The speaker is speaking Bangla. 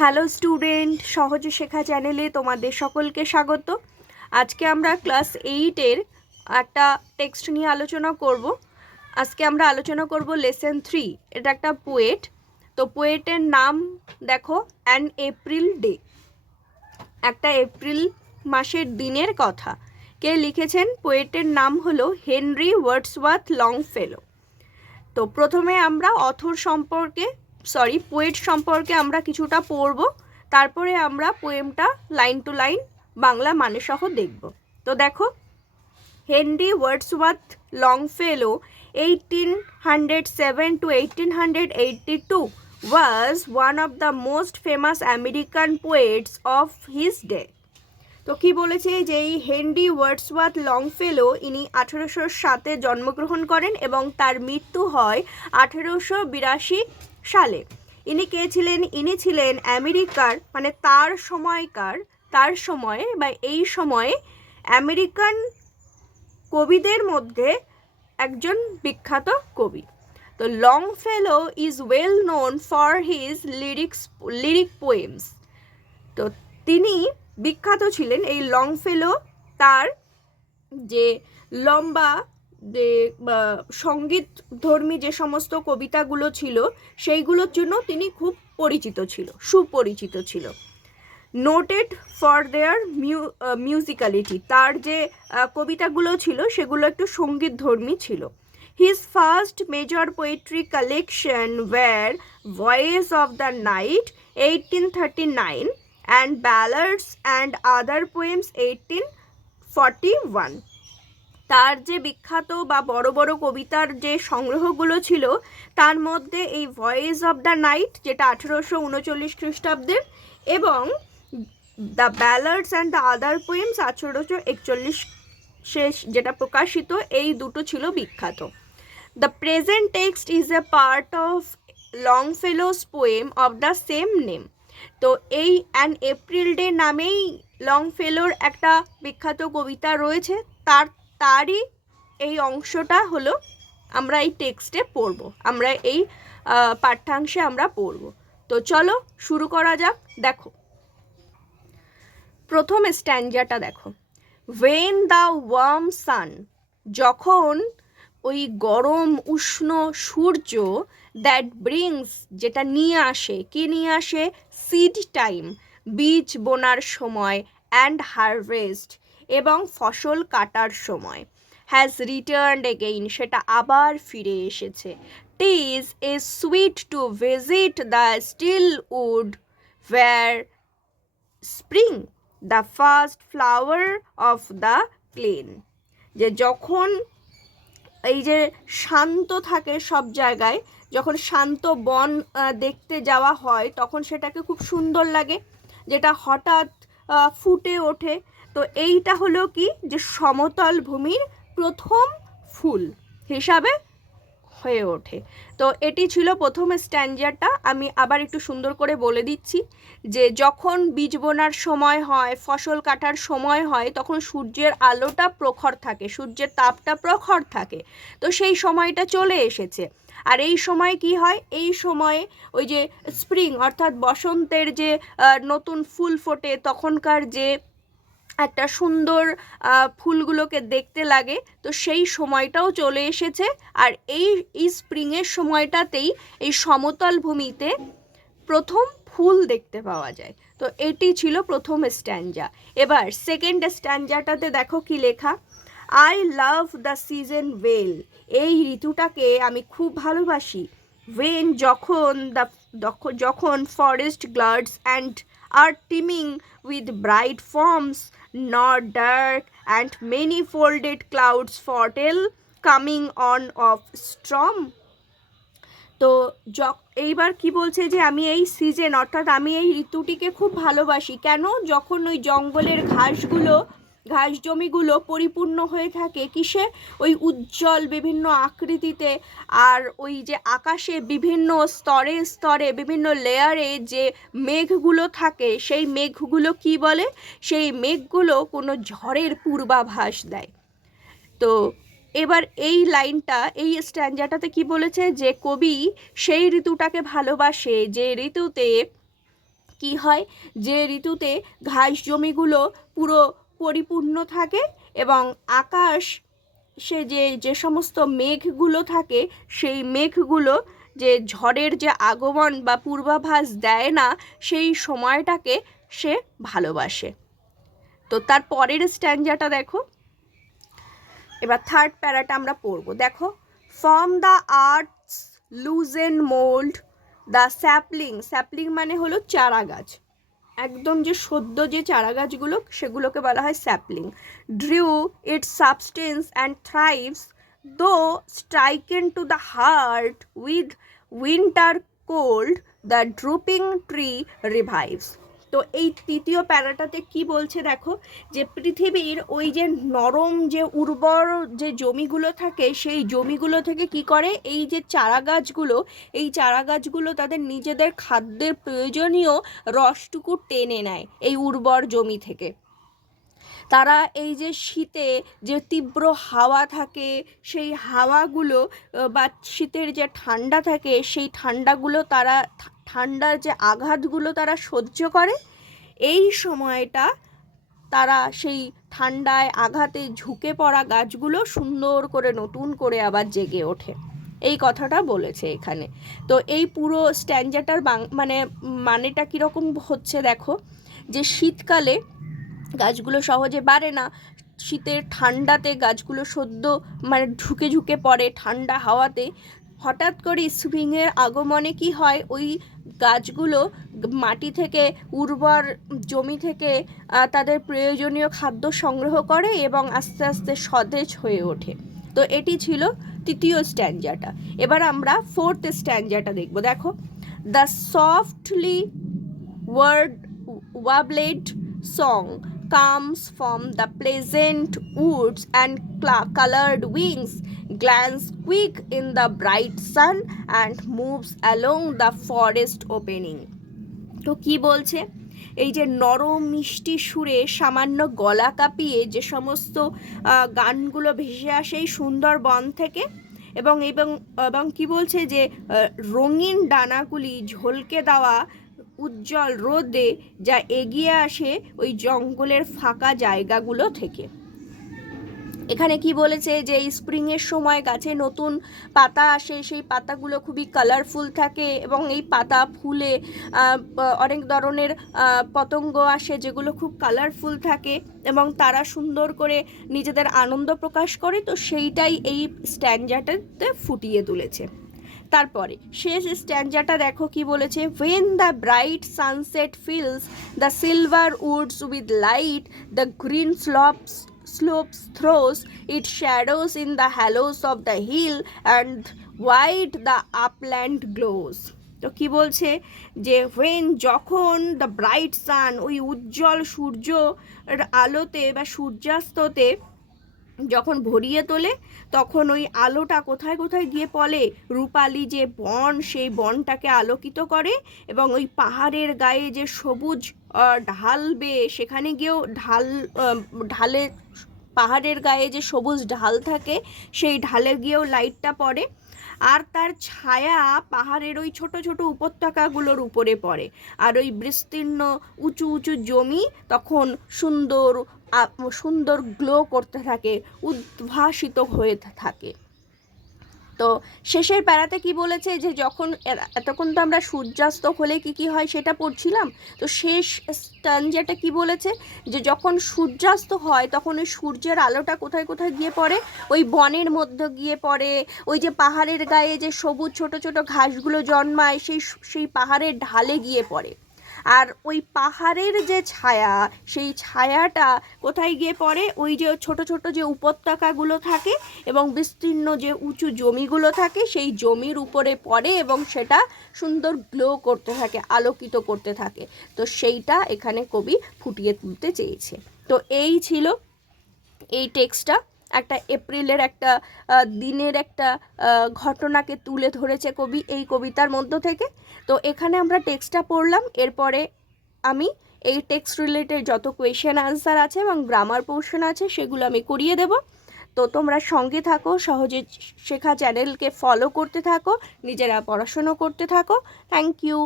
হ্যালো স্টুডেন্ট, সহজে শেখা চ্যানেলে তোমাদের সকলকে স্বাগত। আজকে আমরা ক্লাস 8-এর একটা টেক্সট নিয়ে আলোচনা করব। আজকে আমরা আলোচনা করব লেসন 3। এটা একটা পোয়েট। তো পোয়েটের নাম দেখো, অ্যান এপ্রিল ডে, একটা এপ্রিল মাসের দিনের কথা। কে লিখেছেন? পোয়েটের নাম হলো হেনরি ওয়ার্ডসওয়ার্থ লংফেলো। তো প্রথমে আমরা পোয়েট সম্পর্কে আমরা কিছুটা পড়ব, তারপরে আমরা পোয়েমটা লাইন টু লাইন বাংলা মানে সহ দেখব। তো দেখো, Henry Wordsworth লংফেলো 1807 to 1882 was one of the most famous American poets of his day. তো কি বলেছে যে এই হেনরি ওয়ার্ডসওয়ার্থ লংফেলো ইনি 1807-এ জন্মগ্রহণ করেন এবং তার মৃত্যু হয় 1882 সালে। ইনি কে ছিলেন? ইনি ছিলেন আমেরিকার, মানে তার সময়ে বা এই সময়ে আমেরিকান কবিদের মধ্যে একজন বিখ্যাত কবি। তো Longfellow is well known for his lyric poems. তো তিনি বিখ্যাত ছিলেন, এই লংফেলো তার যে লম্বা যে সঙ্গীতধর্মী যে সমস্ত কবিতাগুলো ছিল সেইগুলোর জন্য তিনি খুব সুপরিচিত ছিল। নোটেড ফর দেয়ার মিউজিক্যালিটি, তার যে কবিতাগুলো ছিল সেগুলো একটু সঙ্গীতধর্মী ছিল। His first major poetry collection were voice of the night 1839 and ballads and other poems 1841। তার যে বিখ্যাত বা বড় বড় কবিতার যে সংগ্রহগুলো ছিল তার মধ্যে এই ভয়েস অফ দ্য নাইট, যেটা 1839 খ্রিস্টাব্দের, এবং the ballads and the other poems 1841 শেষ যেটা প্রকাশিত, এই দুটো ছিল বিখ্যাত। The present text is a part of Longfellow's poem of the same name. তো এই অ্যান এপ্রিল ডে নামেই লংফেলোর একটা বিখ্যাত কবিতা রয়েছে, তারই এই অংশটা হলো আমরা এই টেক্সটে পড়ব, আমরা এই পাঠ্যাংশে আমরা পড়ব। তো চলো শুরু করা যাক। দেখো, প্রথম স্ট্যান্জাটা দেখো। ওয়েন দ্য ওয়ার্ম সান, যখন ওই গরম উষ্ণ সূর্য, দ্যাট ব্রিংস, যেটা নিয়ে আসে, কি নিয়ে আসে? সিড টাইম, বীজ বোনার সময়, অ্যান্ড হারভেস্ট, এবং ফসল কাটার সময়, হ্যাজ রিটার্নড এগেইন, সেটা আবার ফিরে এসেছে। টিজ a sweet to visit the still would wire spring the first flower of the plane. যে যখন এই যে শান্ত থাকে সব জায়গায়, যখন শান্ত বন দেখতে যাওয়া হয় তখন সেটাকে খুব সুন্দর লাগে, যেটা হঠাৎ ফুটে ওঠে। তো এইটা হলো কি, যে সমতল ভূমির প্রথম ফুল হিসাবে হয়ে ওঠে। তো এটি ছিল প্রথম স্ট্যান্জারটা। আমি আবার একটু সুন্দর করে বলে দিচ্ছি যে যখন বীজ বোনার সময় হয়, ফসল কাটার সময় হয়, তখন সূর্যের আলোটা প্রখর থাকে, সূর্যের তাপটা প্রখর থাকে। তো সেই সময়টা চলে এসেছে। আর এই সময় কি হয়? এই সময়ে ওই যে স্প্রিং অর্থাৎ বসন্তের যে নতুন ফুল ফোটে, তখনকার যে একটা সুন্দর ফুলগুলোকে দেখতে লাগে, তো সেই সময়টাও চলে এসেছে। আর এই স্প্রিংয়ের সময়টাতেই এই সমতল ভূমিতে প্রথম ফুল দেখতে পাওয়া যায়। তো এটি ছিল প্রথম স্ট্যান্জা। এবার সেকেন্ড স্ট্যান্জাটাতে দেখো কি লেখা। I love the season well, এই ঋতুটাকে আমি খুব ভালোবাসি। ওয়েন, যখন forest glades and are teeming with bright forms, not dark and many folded clouds foretell coming on of storm. তো এইবার কি বলছে যে আমি এই সিজন অর্থাৎ আমি এই ঋতুটিকে খুব ভালোবাসি। কেন? যখন ওই জঙ্গলের ঘাস জমিগুলো পরিপূর্ণ হয়ে থাকে কিসে? ওই উজ্জ্বল বিভিন্ন আকৃতিতে, আর ওই যে আকাশে বিভিন্ন স্তরে স্তরে বিভিন্ন লেয়ারে যে মেঘগুলো থাকে, সেই মেঘগুলো কি বলে? সেই মেঘগুলো কোনো ঝড়ের পূর্বাভাস দেয়। তো এবার এই লাইনটা, এই স্ট্যান্জাটাতে কি বলেছে? যে কবি সেই ঋতুটাকে ভালোবাসে যে ঋতুতে কি হয়, যে ঋতুতে ঘাস জমিগুলো পুরো পরিপূর্ণ থাকে এবং আকাশ সে যে সমস্ত মেঘগুলো থাকে সেই মেঘগুলো যে ঝড়ের যে আগমন বা পূর্বাভাস দেয় না, সেই সময়টাকে সে ভালোবাসে। তো তার পরের স্ট্যাঞ্জাটা দেখো, এবার থার্ড প্যারাটা আমরা পড়বো। দেখো, from the earths loosen mould the sapling, sapling মানে হলো চারা গাছ, একদম যে সদ্য যে চারা গাছগুলো সেগুলোকে বলা হয় sapling, drew its substance and thrives though stricken to the heart with winter cold the drooping tree revives. তো এই তৃতীয় প্যারাটাতে কি বলছে দেখো, যে পৃথিবীর ওই যে নরম যে উর্বর যে জমিগুলো থাকে সেই জমিগুলো থেকে কি করে, এই যে চারা গাছগুলো, এই চারা গাছগুলো তাদের নিজেদের খাদ্যের প্রয়োজনীয় রসটুকু টেনে নেয় এই উর্বর জমি থেকে। তারা এই যে শীতে যে তীব্র হাওয়া থাকে সেই হাওয়াগুলো বা শীতের যে ঠান্ডা থাকে সেই ঠান্ডাগুলো তারা ঠান্ডার যে আঘাতগুলো তারা সহ্য করে। এই সময়টা তারা সেই ঠান্ডায় আঘাতে ঝুঁকে পড়া গাছগুলো সুন্দর করে নতুন করে আবার জেগে ওঠে, এই কথাটা বলেছে এখানে। তো এই পুরো স্ট্যাঞ্জাটার মানেটা কীরকম হচ্ছে দেখো, যে শীতকালে গাছগুলো সহজে বাড়ে না, শীতের ঠান্ডাতে গাছগুলো সদ্য ঝুঁকে ঝুঁকে পড়ে ঠান্ডা হাওয়াতে। হঠাৎ করে স্প্রিংয়ের আগমনে কি হয়, ওই গাছগুলো মাটি থেকে উর্বর জমি থেকে তাদের প্রয়োজনীয় খাদ্য সংগ্রহ করে এবং আস্তে আস্তে সতেজ হয়ে ওঠে। তো এটি ছিল তৃতীয় স্ট্যাঞ্জাটা। এবার আমরা ফোর্থ স্ট্যাঞ্জাটা দেখব। দেখো, the softly warbled song comes from the pleasant woods and colored wings glance quick in the bright sun and moves along the forest opening. তো কি বলছে, এই যে নরম মিষ্টি সুরে সামান্য গলা কাঁপিয়ে যে সমস্ত গানগুলো ভেসে আসে এই সুন্দরবন থেকে, এবং এবং এবং কি বলছে, যে রঙিন ডানাগুলি ঝলকে দেওয়া উজ্জ্বল রোদে যা এগিয়ে আসে ওই জঙ্গলের ফাঁকা জায়গাগুলো থেকে। এখানে কি বলেছে, যে এই স্প্রিংয়ের সময় গাছে নতুন পাতা আসে, সেই পাতাগুলো খুবই কালারফুল থাকে এবং এই পাতা ফুলে অনেক ধরনের পতঙ্গ আসে যেগুলো খুব কালারফুল থাকে এবং তারা সুন্দর করে নিজেদের আনন্দ প্রকাশ করে। তো সেইটাই এই স্ট্যাঞ্জাটাতে ফুটিয়ে তুলেছে। তারপরে শেষ স্ট্যাঞ্জাটা দেখো কি বলেছে, when the bright sunset fills the silver woods with light, the green slopes throws its shadows in the hollows of the hill and white the upland glows. তো কি বলছে, যে when যখন দ্য ব্রাইট সান, ওই উজ্জ্বল সূর্যের আলোতে বা সূর্যাস্ততে যখন ভরিয়ে তোলে, তখন ওই আলোটা কোথায় কোথায় গিয়ে পড়ে, রূপালি যে বন সেই বনটাকে আলোকিত করে এবং ওই পাহাড়ের গায়ে যে সবুজ ঢাল বেয়ে সেখানে গিয়েও ঢালে পাহাড়ের গায়ে যে সবুজ ঢাল থাকে সেই ঢালে গিয়েও লাইটটা পড়ে, আর তার ছায়া পাহাড়ের ওই ছোট ছোট উপত্যকাগুলোর উপরে পড়ে, আর ওই বিস্তীর্ণ উঁচু উঁচু জমি তখন সুন্দর গ্লো করতে থাকে, উদ্ভাসিত হয়ে থাকে। তো শেষের প্যারাতে কি বলেছে, যে যখন এতক্ষণ তো আমরা সূর্যাস্ত হলে কি হয় সেটা পড়ছিলাম, তো শেষ স্ট্যাঞ্জাটা কি বলেছে, যে যখন সূর্যাস্ত হয় তখন ওই সূর্যের আলোটা কোথায় কোথায় গিয়ে পড়ে, ওই বনের মধ্যে গিয়ে পড়ে, ওই যে পাহাড়ের গায়ে যে সবুজ ছোট ছোট ঘাসগুলো জন্মায় সেই পাহাড়ের ঢালে গিয়ে পড়ে, আর ওই পাহাড়ের যে ছায়া সেই ছায়াটা কোথায় গিয়ে পড়ে, ওই যে ছোট ছোট যে উপত্যকাগুলো থাকে এবং বিস্তীর্ণ যে উঁচু জমিগুলো থাকে সেই জমির উপরে পড়ে এবং সেটা সুন্দর গ্লো করতে থাকে, আলোকিত করতে থাকে। তো সেইটা এখানে কবি ফুটিয়ে তুলতে চেয়েছে। তো এই ছিল এই টেক্সটটা, একটা এপ্রিলের একটা দিনের একটা ঘটনাকে তুলে ধরেছে কবি এই কবিতার মধ্য থেকে। তো এখানে আমরা টেক্সটটা পড়লাম, এরপরে আমি এই টেক্সট রিলেটেড যত কোয়েশ্চেন আনসার আছে এবং গ্রামার পোর্শন আছে সেগুলো আমি করিয়ে দেব। তো তোমরা সঙ্গে থাকো, সহজে শেখা চ্যানেলকে ফলো করতে থাকো, নিজেরা পড়াশুনো করতে থাকো। Thank you.